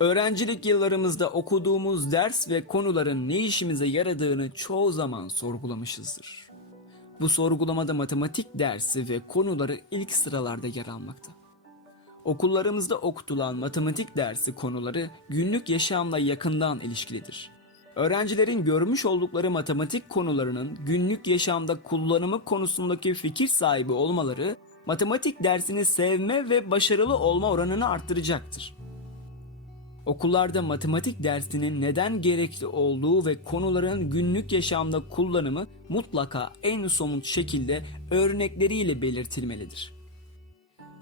Öğrencilik yıllarımızda okuduğumuz ders ve konuların ne işimize yaradığını çoğu zaman sorgulamışızdır. Bu sorgulamada matematik dersi ve konuları ilk sıralarda yer almakta. Okullarımızda okutulan matematik dersi konuları günlük yaşamla yakından ilişkilidir. Öğrencilerin görmüş oldukları matematik konularının günlük yaşamda kullanımı konusundaki fikir sahibi olmaları matematik dersini sevme ve başarılı olma oranını arttıracaktır. Okullarda matematik dersinin neden gerekli olduğu ve konuların günlük yaşamda kullanımı mutlaka en somut şekilde örnekleriyle belirtilmelidir.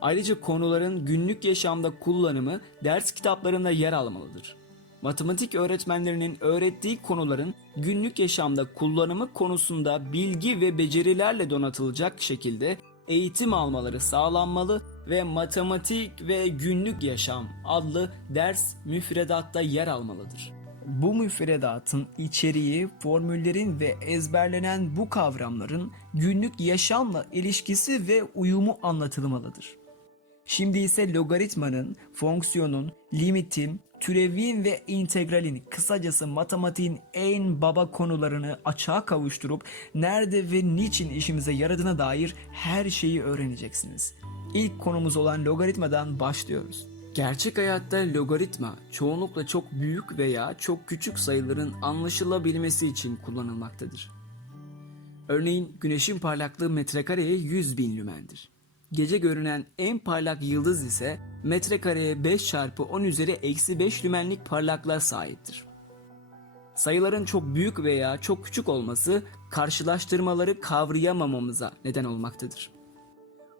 Ayrıca konuların günlük yaşamda kullanımı ders kitaplarında yer almalıdır. Matematik öğretmenlerinin öğrettiği konuların günlük yaşamda kullanımı konusunda bilgi ve becerilerle donatılacak şekilde eğitim almaları sağlanmalı ve matematik ve günlük yaşam adlı ders müfredatta yer almalıdır. Bu müfredatın içeriği, formüllerin ve ezberlenen bu kavramların günlük yaşamla ilişkisi ve uyumu anlatılmalıdır. Şimdi ise logaritmanın, fonksiyonun, limitin, türevin ve integralin kısacası matematiğin en baba konularını açığa kavuşturup nerede ve niçin işimize yaradığına dair her şeyi öğreneceksiniz. İlk konumuz olan logaritmadan başlıyoruz. Gerçek hayatta logaritma çoğunlukla çok büyük veya çok küçük sayıların anlaşılabilmesi için kullanılmaktadır. Örneğin güneşin parlaklığı metrekareye 100 bin lümendir. Gece görünen en parlak yıldız ise metrekareye 5 çarpı 10 üzeri eksi 5 lümenlik parlaklığa sahiptir. Sayıların çok büyük veya çok küçük olması karşılaştırmaları kavrayamamamıza neden olmaktadır.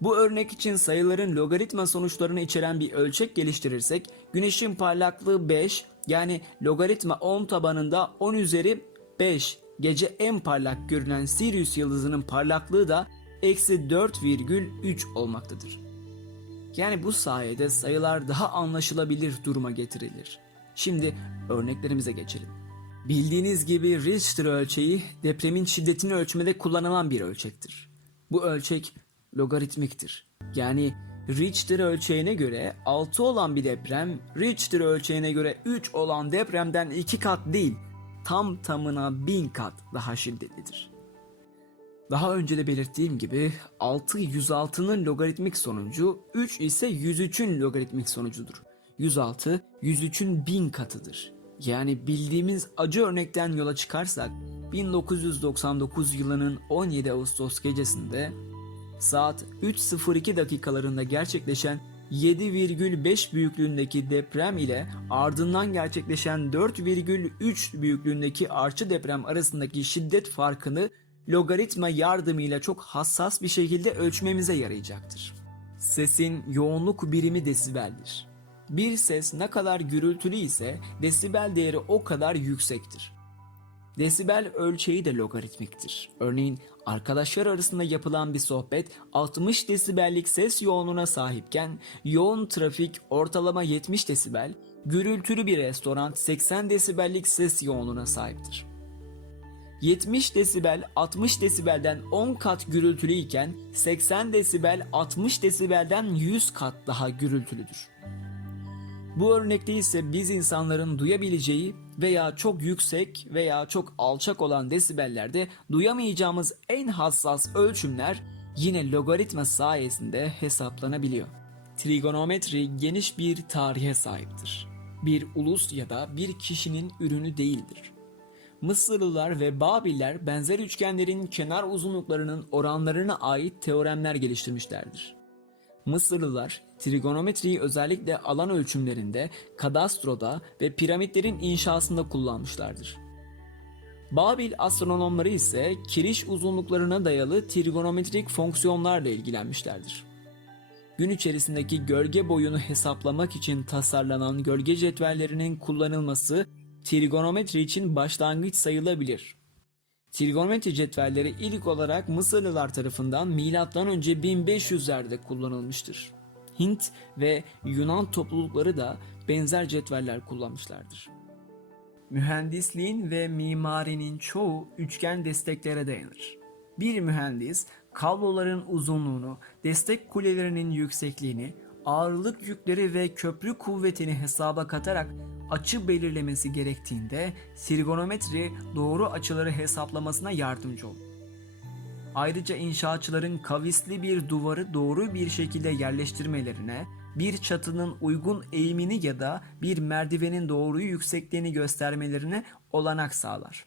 Bu örnek için sayıların logaritma sonuçlarını içeren bir ölçek geliştirirsek güneşin parlaklığı 5 yani logaritma 10 tabanında 10 üzeri 5 gece en parlak görünen Sirius yıldızının parlaklığı da eksi 4,3 olmaktadır. Yani bu sayede sayılar daha anlaşılabilir duruma getirilir. Şimdi örneklerimize geçelim. Bildiğiniz gibi Richter ölçeği depremin şiddetini ölçmede kullanılan bir ölçektir. Bu ölçek logaritmiktir. Yani Richter ölçeğine göre 6 olan bir deprem Richter ölçeğine göre 3 olan depremden 2 kat değil tam tamına 1000 kat daha şiddetlidir. Daha önce de belirttiğim gibi 6 106'nın logaritmik sonucu 3 ise 103'ün logaritmik sonucudur. 106 103'ün 1000 katıdır. Yani bildiğimiz acı örnekten yola çıkarsak 1999 yılının 17 Ağustos gecesinde saat 3.02 dakikalarında gerçekleşen 7,5 büyüklüğündeki deprem ile ardından gerçekleşen 4,3 büyüklüğündeki artçı deprem arasındaki şiddet farkını logaritma yardımıyla çok hassas bir şekilde ölçmemize yarayacaktır. Sesin yoğunluk birimi desibeldir. Bir ses ne kadar gürültülü ise desibel değeri o kadar yüksektir. Desibel ölçeği de logaritmiktir. Örneğin arkadaşlar arasında yapılan bir sohbet 60 desibellik ses yoğunluğuna sahipken yoğun trafik ortalama 70 desibel, gürültülü bir restoran 80 desibellik ses yoğunluğuna sahiptir. 70 desibel 60 desibelden 10 kat gürültülü iken 80 desibel 60 desibelden 100 kat daha gürültülüdür. Bu örnekte ise biz insanların duyabileceği veya çok yüksek veya çok alçak olan desibellerde duyamayacağımız en hassas ölçümler yine logaritma sayesinde hesaplanabiliyor. Trigonometri geniş bir tarihe sahiptir. Bir ulus ya da bir kişinin ürünü değildir. Mısırlılar ve Babiller benzer üçgenlerin kenar uzunluklarının oranlarına ait teoremler geliştirmişlerdir. Mısırlılar trigonometriyi özellikle alan ölçümlerinde, kadastroda ve piramitlerin inşasında kullanmışlardır. Babil astronomları ise kiriş uzunluklarına dayalı trigonometrik fonksiyonlarla ilgilenmişlerdir. Gün içerisindeki gölge boyunu hesaplamak için tasarlanan gölge cetvellerinin kullanılması trigonometri için başlangıç sayılabilir. Trigonometri cetvelleri ilk olarak Mısırlılar tarafından önce 1500'lerde kullanılmıştır. Hint ve Yunan toplulukları da benzer cetveller kullanmışlardır. Mühendisliğin ve mimarinin çoğu üçgen desteklere dayanır. Bir mühendis kabloların uzunluğunu, destek kulelerinin yüksekliğini, ağırlık yükleri ve köprü kuvvetini hesaba katarak açı belirlemesi gerektiğinde trigonometri doğru açıları hesaplamasına yardımcı olur. Ayrıca inşaatçıların kavisli bir duvarı doğru bir şekilde yerleştirmelerine, bir çatının uygun eğimini ya da bir merdivenin doğru yüksekliğini göstermelerine olanak sağlar.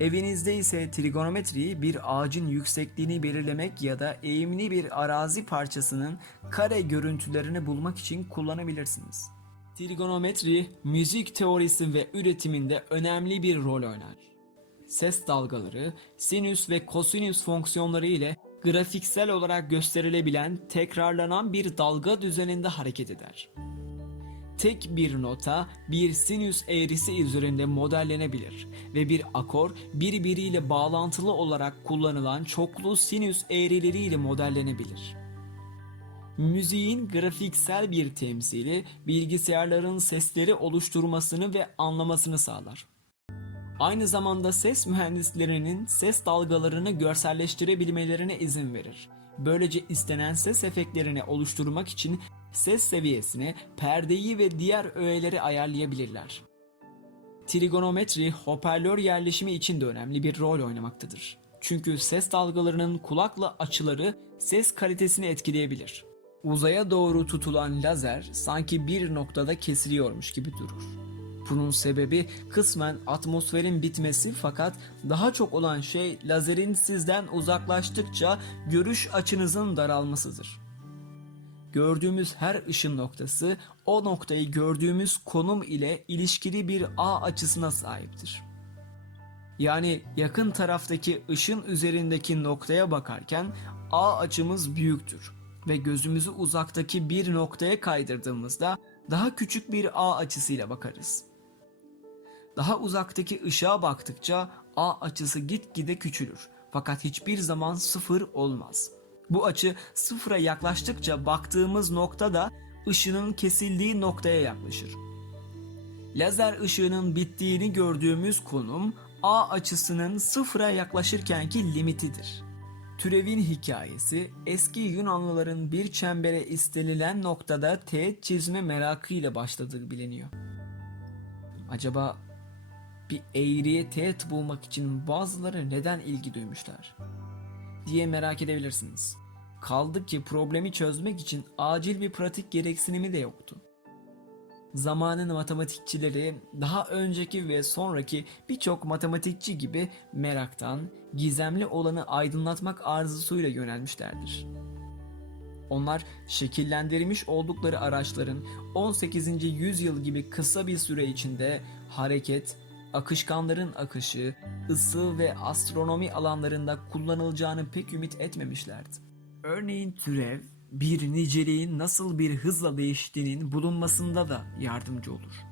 Evinizde ise trigonometriyi bir ağacın yüksekliğini belirlemek ya da eğimli bir arazi parçasının kare görüntülerini bulmak için kullanabilirsiniz. Trigonometri, müzik teorisi ve üretiminde önemli bir rol oynar. Ses dalgaları, sinüs ve kosinüs fonksiyonları ile grafiksel olarak gösterilebilen tekrarlanan bir dalga düzeninde hareket eder. Tek bir nota bir sinüs eğrisi üzerinde modellenebilir ve bir akor birbiriyle bağlantılı olarak kullanılan çoklu sinüs eğrileriyle modellenebilir. Müziğin grafiksel bir temsili bilgisayarların sesleri oluşturmasını ve anlamasını sağlar. Aynı zamanda ses mühendislerinin ses dalgalarını görselleştirebilmelerine izin verir. Böylece istenen ses efektlerini oluşturmak için ses seviyesini, perdeyi ve diğer öğeleri ayarlayabilirler. Trigonometri hoparlör yerleşimi için de önemli bir rol oynamaktadır. Çünkü ses dalgalarının kulakla açıları ses kalitesini etkileyebilir. Uzaya doğru tutulan lazer sanki bir noktada kesiliyormuş gibi durur. Bunun sebebi kısmen atmosferin bitmesi fakat daha çok olan şey lazerin sizden uzaklaştıkça görüş açınızın daralmasıdır. Gördüğümüz her ışın noktası o noktayı gördüğümüz konum ile ilişkili bir A açısına sahiptir. Yani yakın taraftaki ışın üzerindeki noktaya bakarken A açımız büyüktür ve gözümüzü uzaktaki bir noktaya kaydırdığımızda daha küçük bir A açısıyla bakarız. Daha uzaktaki ışığa baktıkça A açısı gitgide küçülür fakat hiçbir zaman sıfır olmaz. Bu açı sıfıra yaklaştıkça baktığımız nokta da ışının kesildiği noktaya yaklaşır. Lazer ışığının bittiğini gördüğümüz konum A açısının sıfıra yaklaşırkenki limitidir. Türevin hikayesi eski Yunanlıların bir çembere istenilen noktada teğet çizme merakıyla başladığı biliniyor. Acaba bir eğriye teğet bulmak için bazıları neden ilgi duymuşlar? diye merak edebilirsiniz. Kaldı ki problemi çözmek için acil bir pratik gereksinimi de yoktu. Zamanın matematikçileri daha önceki ve sonraki birçok matematikçi gibi meraktan, gizemli olanı aydınlatmak arzusuyla yönelmişlerdir. Onlar şekillendirilmiş oldukları araçların 18. yüzyıl gibi kısa bir süre içinde hareket, akışkanların akışı, ısı ve astronomi alanlarında kullanılacağını pek ümit etmemişlerdi. Örneğin türev, bir niceliğin nasıl bir hızla değiştiğinin bulunmasında da yardımcı olur.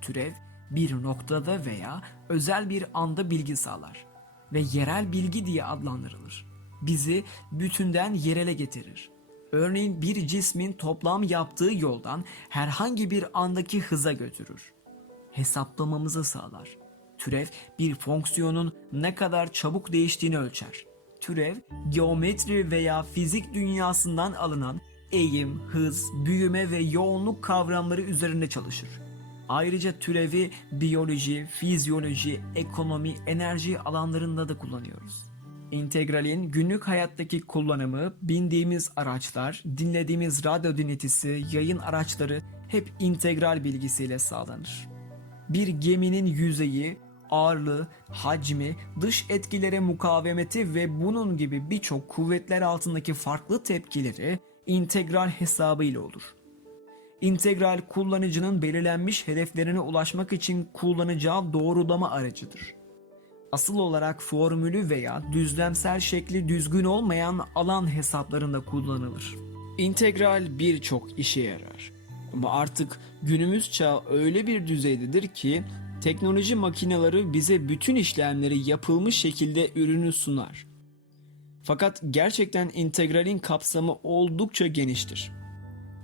Türev, bir noktada veya özel bir anda bilgi sağlar ve yerel bilgi diye adlandırılır. Bizi bütünden yerele getirir. Örneğin bir cismin toplam yaptığı yoldan herhangi bir andaki hıza götürür. Hesaplamamızı sağlar. Türev bir fonksiyonun ne kadar çabuk değiştiğini ölçer. Türev, geometri veya fizik dünyasından alınan eğim, hız, büyüme ve yoğunluk kavramları üzerinde çalışır. Ayrıca türevi biyoloji, fizyoloji, ekonomi, enerji alanlarında da kullanıyoruz. İntegralin günlük hayattaki kullanımı, bindiğimiz araçlar, dinlediğimiz radyo dinletisi, yayın araçları hep integral bilgisiyle sağlanır. Bir geminin yüzeyi, ağırlığı, hacmi, dış etkilere mukavemeti ve bunun gibi birçok kuvvetler altındaki farklı tepkileri integral hesabı ile olur. İntegral kullanıcının belirlenmiş hedeflerine ulaşmak için kullanacağı doğrulama aracıdır. Asıl olarak formülü veya düzlemsel şekli düzgün olmayan alan hesaplarında kullanılır. İntegral birçok işe yarar. Ama artık günümüz çağı öyle bir düzeydedir ki teknoloji makineleri bize bütün işlemleri yapılmış şekilde ürünü sunar. Fakat gerçekten integralin kapsamı oldukça geniştir.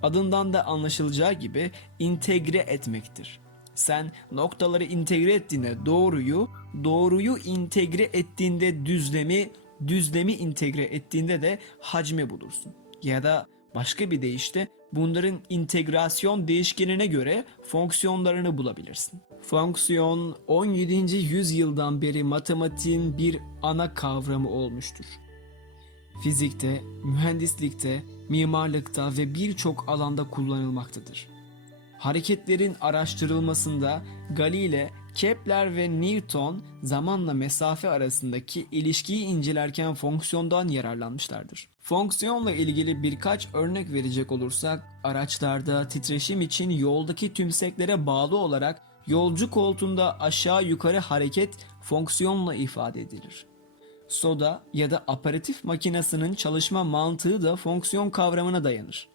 Adından da anlaşılacağı gibi integre etmektir. Sen noktaları integre ettiğinde doğruyu, doğruyu integre ettiğinde düzlemi, düzlemi integre ettiğinde de hacmi bulursun. Ya da Başka bir deyişle bunların integrasyon değişkenine göre fonksiyonlarını bulabilirsin. Fonksiyon 17. yüzyıldan beri matematiğin bir ana kavramı olmuştur. Fizikte, mühendislikte, mimarlıkta ve birçok alanda kullanılmaktadır. Hareketlerin araştırılmasında Galile, Kepler ve Newton zamanla mesafe arasındaki ilişkiyi incelerken fonksiyondan yararlanmışlardır. Fonksiyonla ilgili birkaç örnek verecek olursak, araçlarda titreşim için yoldaki tümseklere bağlı olarak yolcu koltuğunda aşağı yukarı hareket fonksiyonla ifade edilir. Soda ya da aperatif makinesinin çalışma mantığı da fonksiyon kavramına dayanır.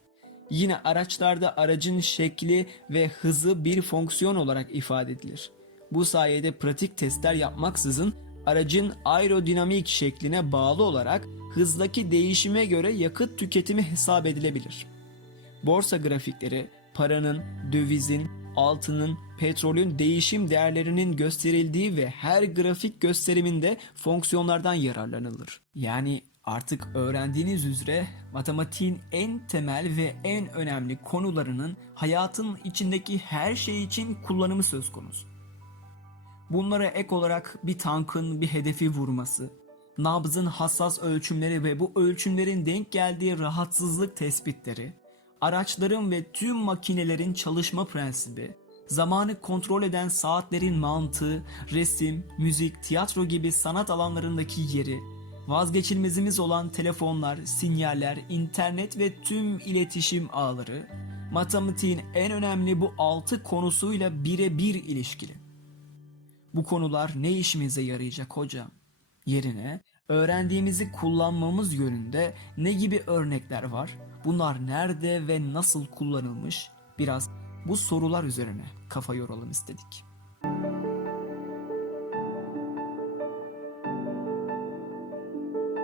Yine araçlarda aracın şekli ve hızı bir fonksiyon olarak ifade edilir. Bu sayede pratik testler yapmaksızın aracın aerodinamik şekline bağlı olarak hızdaki değişime göre yakıt tüketimi hesap edilebilir. Borsa grafikleri paranın, dövizin, altının, petrolün değişim değerlerinin gösterildiği ve her grafik gösteriminde fonksiyonlardan yararlanılır. Yani artık öğrendiğiniz üzere matematiğin en temel ve en önemli konularının hayatın içindeki her şey için kullanımı söz konusu. Bunlara ek olarak bir tankın bir hedefi vurması, nabzın hassas ölçümleri ve bu ölçümlerin denk geldiği rahatsızlık tespitleri, araçların ve tüm makinelerin çalışma prensibi, zamanı kontrol eden saatlerin mantığı, resim, müzik, tiyatro gibi sanat alanlarındaki yeri, vazgeçilmezimiz olan telefonlar, sinyaller, internet ve tüm iletişim ağları, matematiğin en önemli bu altı konusuyla birebir ilişkili. Bu konular ne işimize yarayacak hocam? Yerine öğrendiğimizi kullanmamız yönünde ne gibi örnekler var? Bunlar nerede ve nasıl kullanılmış? Biraz bu sorular üzerine kafa yoralım istedik.